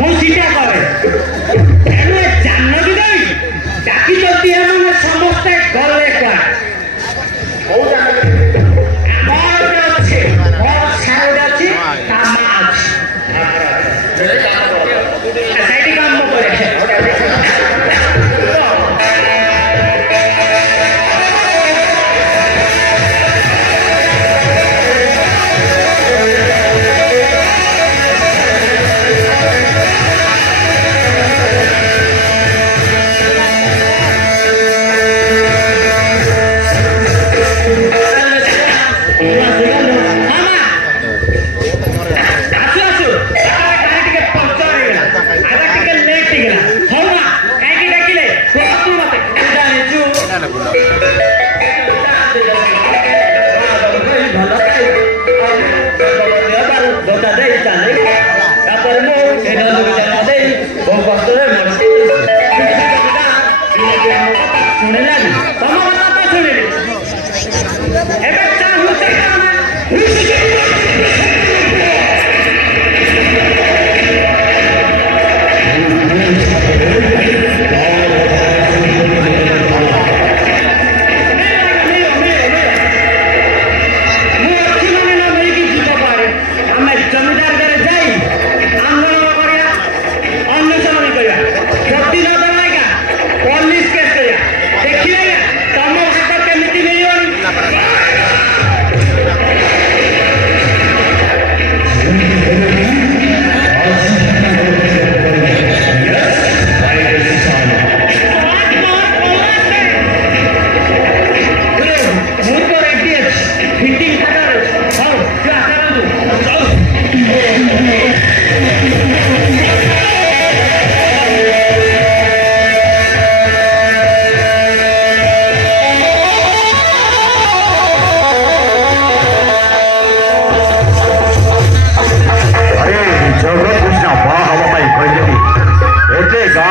ମୁଁ ଚିଠା କରେ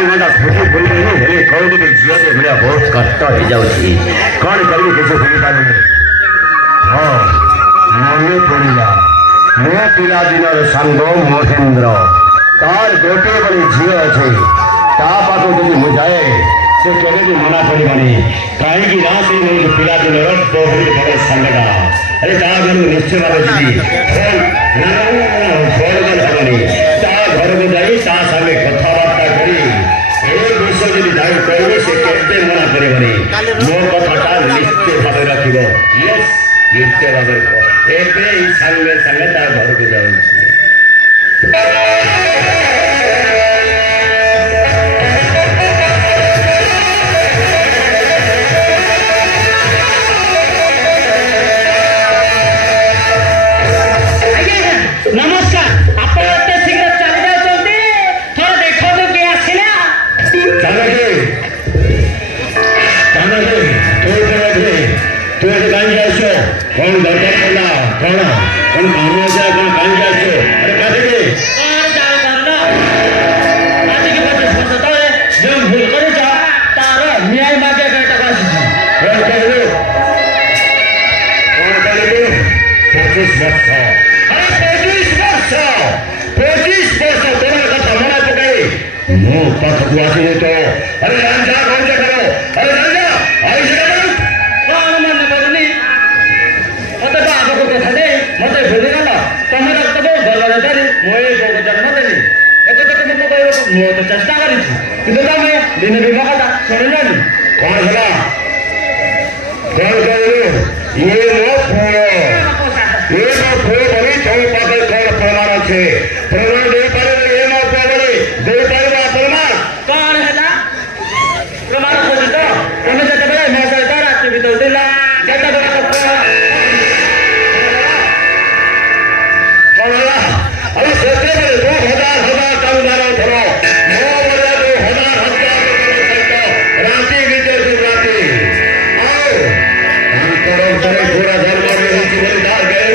घंटा छुट्टी बुलेनी हेले कौन भी झील के मिले बहुत कष्ट हो जाउछि कौन करी किसी भूली पारुनी हाँ मने पड़ा मो पिला दिन सांग महेंद्र तार गोटे बड़ी झील अच्छे ता पाखु जब मुझाए से केवे मना करी कहीं से पिला दिन बहुत बड़ सांगटा अरे ता घर निश्चय भाव जी फोन हेनी ता घर को जाई ता सामने कथबार्ता करी ए विषय जब जाई कहबे से केते मना करबनी मो कथाटा निश्चय भाव रखिबो यस निश्चय भाव एबे ई संगे संगे ता घर को जाई नमस्कार आपण एते शीघ्र चले जाउछन्ती थोड़ा देखो तो के आसिला तू कहीं जाइछो कौन दरकार पड़ा कौन काम जाए कौन कहीं जाइछो अरे काहे के और जाय करना आज की बात सुन तो जो भूल करे जा तार न्याय मागे बेटा बासी कौन कहलो 25 वर्ष अरे 25 वर्ष तेरा कथा मना पकाई मो पाख आसी तो अरे राजा कौन से करो अरे राजा आई से कौन मन बदनी मते बाबा को कथा दे मते भूली गला तमे रक्त दो गलरे दरी मोए को जन्म देली एतो तो तुमको कहलो मो तो चेष्टा करी किंतु तमे दिन विभागटा सुनिलानी कौन हला कौन कहलो ये नो बड़ी छो पागल कौन प्रमाण छे प्रमाण दे पारे ये नो पागल दे पारे प्रमाण कौन हैला प्रमाण को तो तमे जते बेले मो सहित राति बितौ दिला जते बेले कौन हला अरे सोचे बे 2000 कम मारो धरो मो बोले 2000 राति बीते दिन राति आओ हम करो करे पूरा धर्म में जीवन दार गए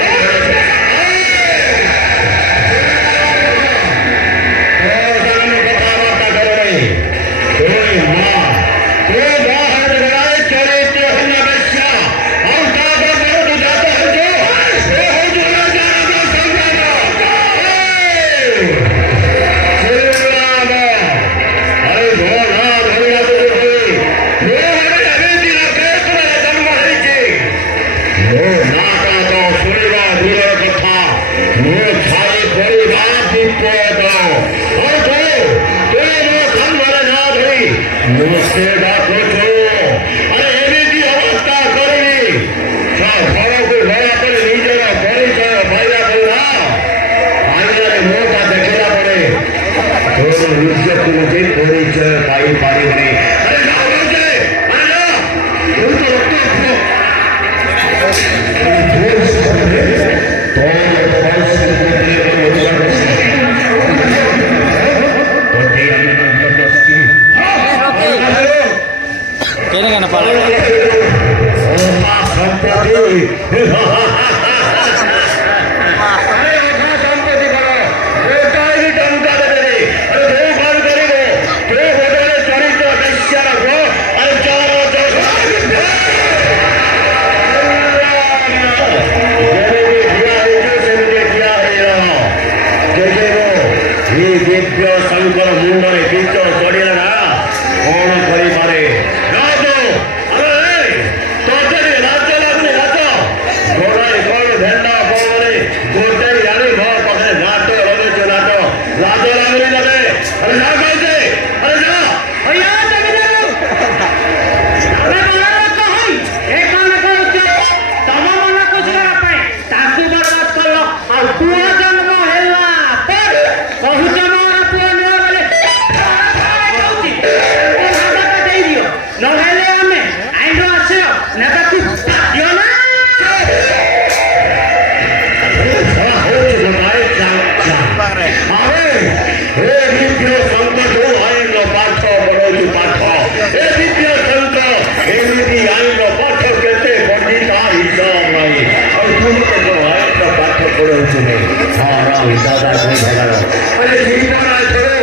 हाँ राम दादा को भगा लो अरे ठीक है ना छोड़ो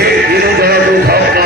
एक दिन जो तू भौंका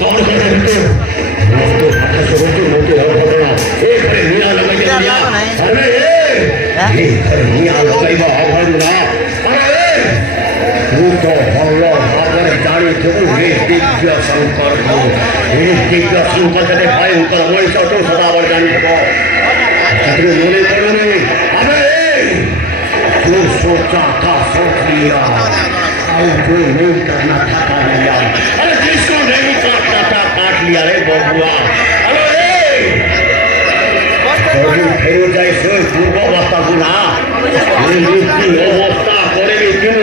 कौन कर रहे हो तो भाषा से होते मोटे हो घटना एक बार निया लगाई दिया अरे ये कर निया लगाई बा भगना अरे वो तो हल्ला भागर जानी थे ये दिव्य शंकर को ये दिव्य शंकर के भाई ऊपर वैसा तो सदा बढ़ जाने को अरे मोने करो नहीं अबे जो सोचा था सोच लिया और जो नहीं करना था कर लिया अरे जिसको नहीं काटना था काट लिया रे बबुआ अरे फिर जाए सो पूर्व अवस्था गुना ये अवस्था करे तीन